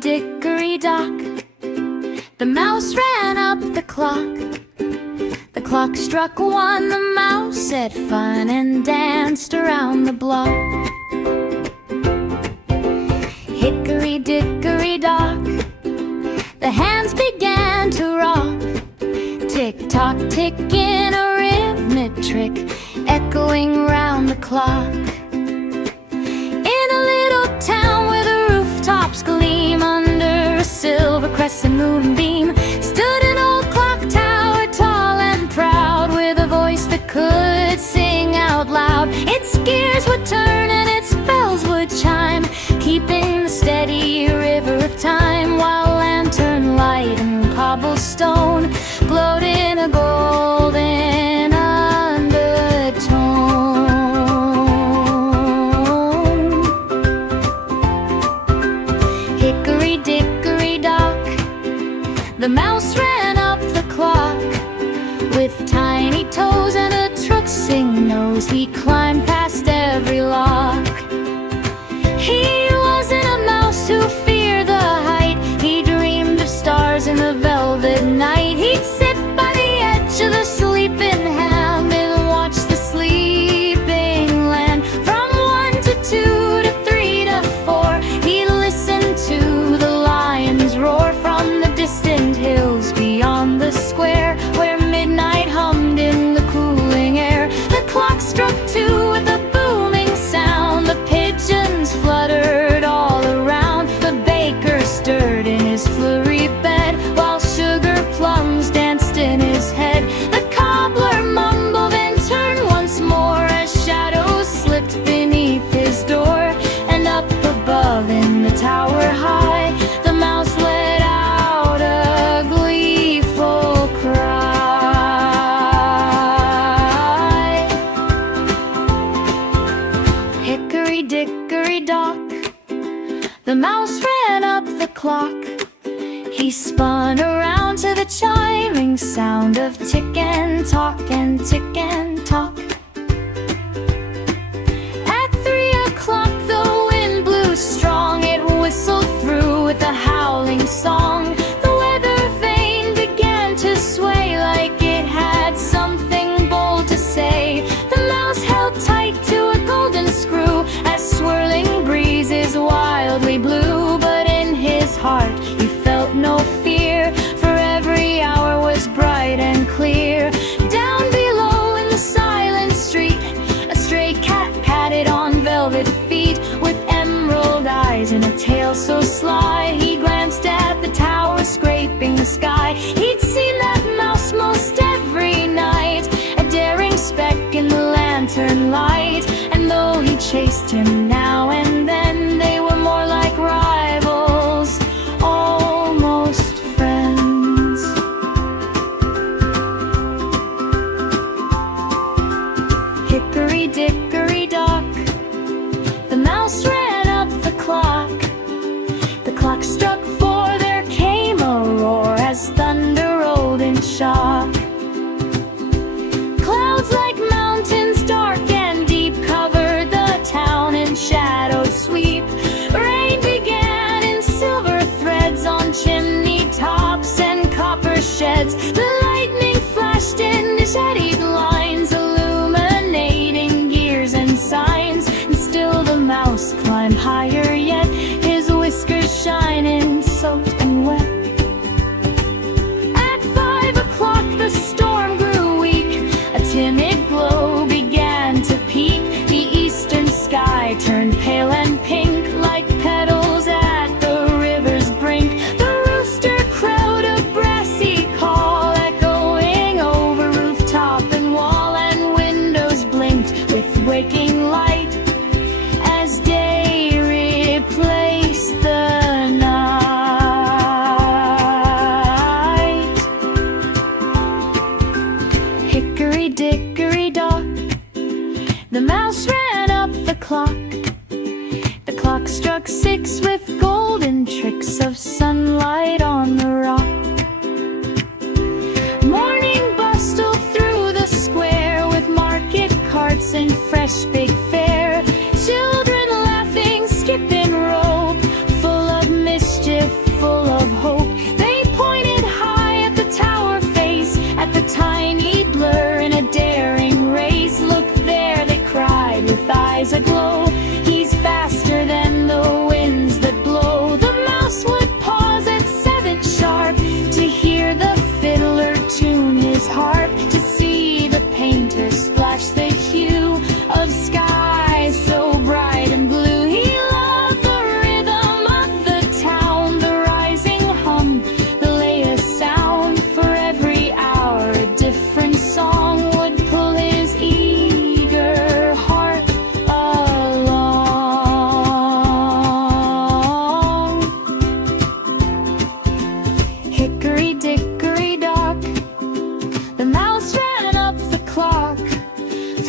Dickory dock, the mouse ran up the clock. The clock struck one, the mouse said fun and danced around the block. Hickory dickory dock, the hands began to rock. Tick-tock, ticking a rhythmic, echoing round the clock. In a little town where the rooftops gleam under a silver crescent moonbeam, stood an old clock tower, tall and proud, with a voice that could sing out loud. Its gears would turn and its bells would chime, keeping the steady river of time, while lantern light and cobblestone glowed in a golden undertone. Hickory dickory dock, the mouse ran up the clock. With tiny toes and a truxing nose, he climbed past every lock. He wasn't a mouse who feared the height. He dreamed of stars in the velvet night. He'd sit by the edge of the sleeping ham and watch the sleeping land. From 1 to 2 to 3 to 4, he'd listen to the lions roar from the distant hills beyond the square, where midnight hummed in the cooling air. The clock struck 2 with a booming sound. The pigeons fluttered all around. The baker stirred in his flurry bed, while sugar plums danced in his head. The cobbler mumbled and turned once more as shadows slipped beneath his door. And up above in the tower high, the mouse let out a gleeful cry. Hickory dickory dock, the mouse ran up the clock. He spun around to the chiming sound of tick and talk and tick and talk. At 3 o'clock the wind blew strong. It whistled through with a howling song. The weather vane began to sway like it had something bold to say. The mouse held tight to a golden screw as swirling breezes wildly blew. But in his heart he felt no fear, for every hour was bright and clear. Down below in the silent street, a stray cat padded on velvet feet. With emerald eyes and a tail so sly, he glanced at the tower scraping the sky. He'd seen that mouse most every night, a daring speck in the lantern light. And though he chased him now and then, they were more like rivals, almost friends. Hickory dickory dock, the mouse ran up the clock. The clock struck 4, there came a roar as thunder rolled in shock. Clouds like mountains dark and deep covered the town in shadowed sweep. Rain began in silver threads on chimney tops and copper sheds. The lightning flashed in disheveled lines, illuminating gears and signs. And still the mouse climbed higher yet, his whiskers shining soaked and wet. At 5 o'clock the storm grew weak, a timid glow began to peek. The eastern sky turned pale and pink like petals at the river's brink. The rooster crowed a brassy call, echoing over rooftop and wall, and windows blinked with waking light as day replaced the night. Hickory dickory dock, the mouse ran up the clock. The clock struck 6 with golden tricks of sunlight on the rock. Morning bustled through the square with market carts and fresh big fare. Children laughing, skipping rope, full of mischief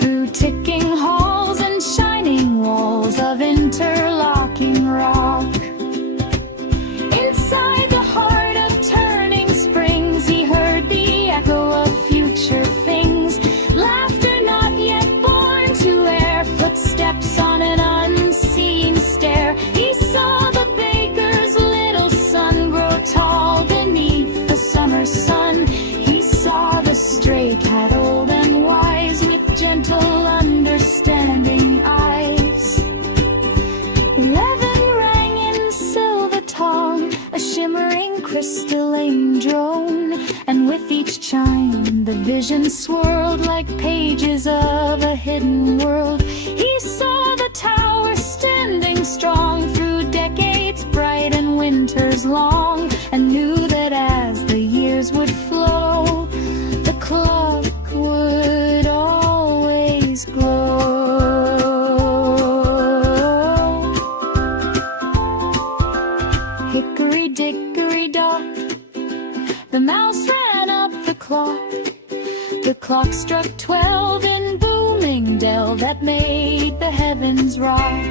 through ticking halls and shining walls of interlocking rock. Inside the heart of turning springs, he heard the echo of future things. Laughter not yet born to air, footsteps on an unseen stair. He saw the baker's little son grow tall beneath the summer sun. He saw the stray cat, old and wise, with gentle understanding eyes. 11 rang in silver tongue, a shimmering crystalline drone, and with each chime the vision swirled like pages of a hidden world. He saw the tower standing strong through decades bright and winters long, and knew that as the years would flow, the clock would always glow. Hickory dickory dock, the mouse ran up the clock. The clock struck 12 in booming dell that made the heavens rock.